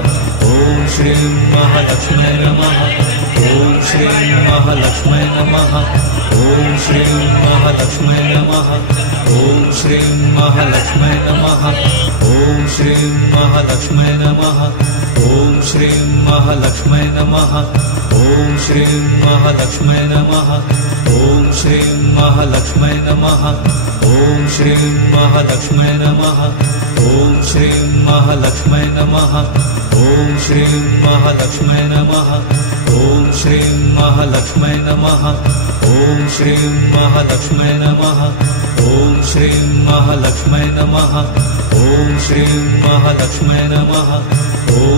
ॐ श्रीं महालक्ष्म्यै नमः ॐ श्रीं महालक्ष्म्यै नमः ॐ श्रीं महालक्ष्म्यै नमः ॐ श्रीं महालक्ष्म्यै नमः ॐ श्रीं महालक्ष्म्यै नमः ॐ श्रीं महालक्ष्म्यै नमः ॐ श्रीं महालक्ष्म्यै नमः ॐ श्रीं महालक्ष्म्यै नमः ॐ श्रीं महालक्ष्म्यै नमः ॐ श्रीं महालक्ष्म्यै नमः ॐ श्रीं महालक्ष्म्यै नमः ॐ श्रीं महालक्ष्म्यै नमः ॐ श्रीं महालक्ष्म्यै नमः ॐ श्रीं महालक्ष्म्यै नमः ॐ श्रीं महालक्ष्म्यै नमः ॐ